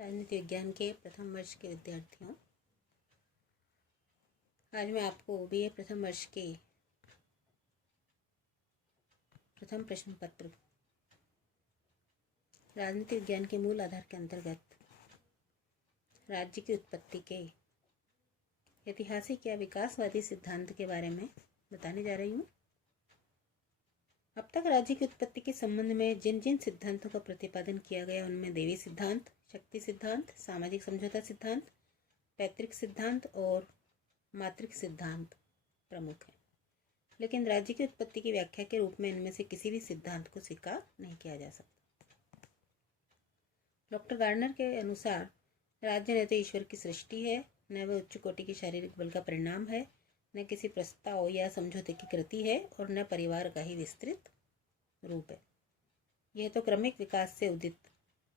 राजनीति विज्ञान के प्रथम वर्ष के विद्यार्थियों, आज मैं आपको बीए प्रथम वर्ष के प्रथम प्रश्न पत्र राजनीति विज्ञान के मूल आधार के अंतर्गत राज्य की उत्पत्ति के ऐतिहासिक या विकासवादी सिद्धांत के बारे में बताने जा रही हूँ। अब तक राज्य की उत्पत्ति के संबंध में जिन जिन सिद्धांतों का प्रतिपादन किया गया उनमें देवी सिद्धांत, शक्ति सिद्धांत, सामाजिक समझौता सिद्धांत, पैतृक सिद्धांत और मातृक सिद्धांत प्रमुख है। लेकिन राज्य की उत्पत्ति की व्याख्या के रूप में इनमें से किसी भी सिद्धांत को स्वीकार नहीं किया जा सकता। डॉक्टर गार्डनर के अनुसार राज्य न तो ईश्वर की सृष्टि है, न वह उच्च कोटि के शारीरिक बल का परिणाम है, न किसी प्रस्ताव या समझौते की कृति है और न परिवार का ही विस्तृत रूप है। यह तो क्रमिक विकास से उदित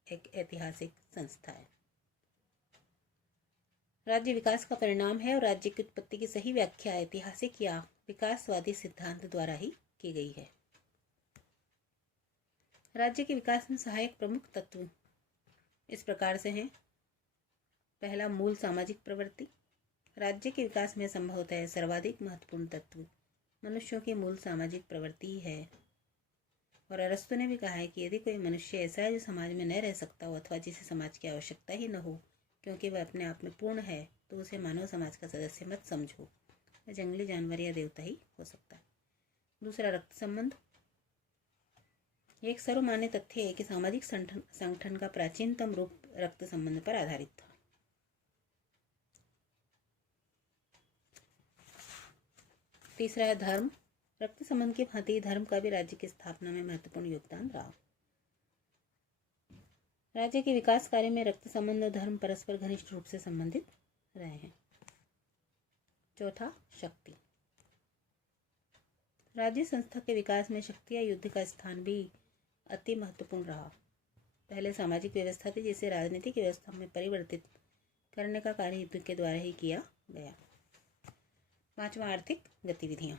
एक ऐतिहासिक संस्था है। राज्य विकास का परिणाम है और राज्य की उत्पत्ति की सही व्याख्या ऐतिहासिक या विकासवादी सिद्धांत द्वारा ही की गई है। राज्य के विकास में सहायक प्रमुख तत्व इस प्रकार से हैं। पहला, मूल सामाजिक प्रवृत्ति। राज्य के विकास में संभवतः सर्वाधिक महत्वपूर्ण तत्व मनुष्यों की मूल सामाजिक प्रवृत्ति ही है। और अरस्तु ने भी कहा है कि यदि कोई मनुष्य ऐसा है जो समाज में न रह सकता हो अथवा जिसे समाज की आवश्यकता ही न हो क्योंकि वह अपने आप में पूर्ण है, तो उसे मानव समाज का सदस्य मत समझो। वह जंगली जानवर या देवता ही हो सकता है। दूसरा, रक्त संबंध। एक सर्वमान्य तथ्य है कि सामाजिक संगठन का प्राचीनतम रूप रक्त संबंध पर आधारित था। तीसरा है धर्म। रक्त संबंध की भांति धर्म का भी राज्य की स्थापना में महत्वपूर्ण योगदान रहा। राज्य के विकास कार्य में रक्त संबंध और धर्म परस्पर घनिष्ठ रूप से संबंधित रहे हैं। चौथा, शक्ति। राज्य संस्था के विकास में शक्ति या युद्ध का स्थान भी अति महत्वपूर्ण रहा। पहले सामाजिक व्यवस्था थी जिसे राजनीतिक व्यवस्था में परिवर्तित करने का कार्य युद्ध के द्वारा ही किया गया। पांचवा, आर्थिक गतिविधियां।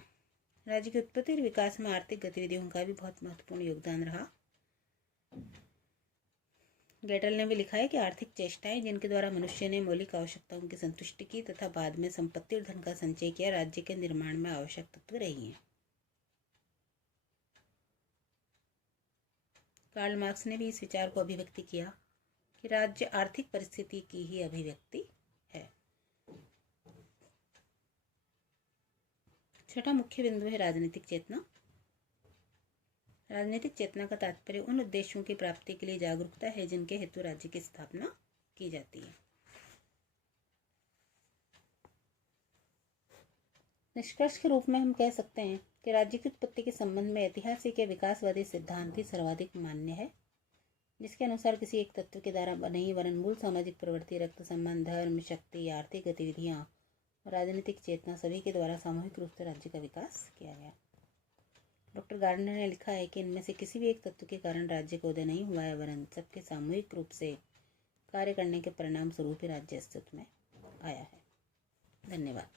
राज्य की उत्पत्ति और विकास में आर्थिक गतिविधियों का भी बहुत महत्वपूर्ण योगदान रहा। गेटल ने भी लिखा है कि आर्थिक चेष्टाएं जिनके द्वारा मनुष्य ने मौलिक आवश्यकताओं की संतुष्टि की तथा बाद में संपत्ति और धन का संचय किया, राज्य के निर्माण में आवश्यक तत्व रही हैं। कार्ल मार्क्स ने भी इस विचार को अभिव्यक्ति किया कि राज्य आर्थिक परिस्थिति की ही अभिव्यक्ति है। छठा मुख्य बिंदु है राजनीतिक चेतना। राजनीतिक चेतना का तात्पर्य उन उद्देश्यों की प्राप्ति के लिए जागरूकता है जिनके हेतु राज्य की स्थापना की जाती है। निष्कर्ष के रूप में हम कह सकते हैं कि राज्य की उत्पत्ति के संबंध में ऐतिहासिक या विकासवादी सिद्धांत ही सर्वाधिक मान्य है, जिसके अनुसार किसी एक तत्व के द्वारा नहीं वरन मूल सामाजिक प्रवृत्ति, रक्त संबंध, धर्म, शक्ति, आर्थिक गतिविधियां और राजनीतिक चेतना सभी के द्वारा सामूहिक रूप से राज्य का विकास किया गया। डॉक्टर गार्डनर ने लिखा है कि इनमें से किसी भी एक तत्व के कारण राज्य का उदय नहीं हुआ है वरन सबके सामूहिक रूप से कार्य करने के परिणाम स्वरूप ही राज्य अस्तित्व में आया है। धन्यवाद।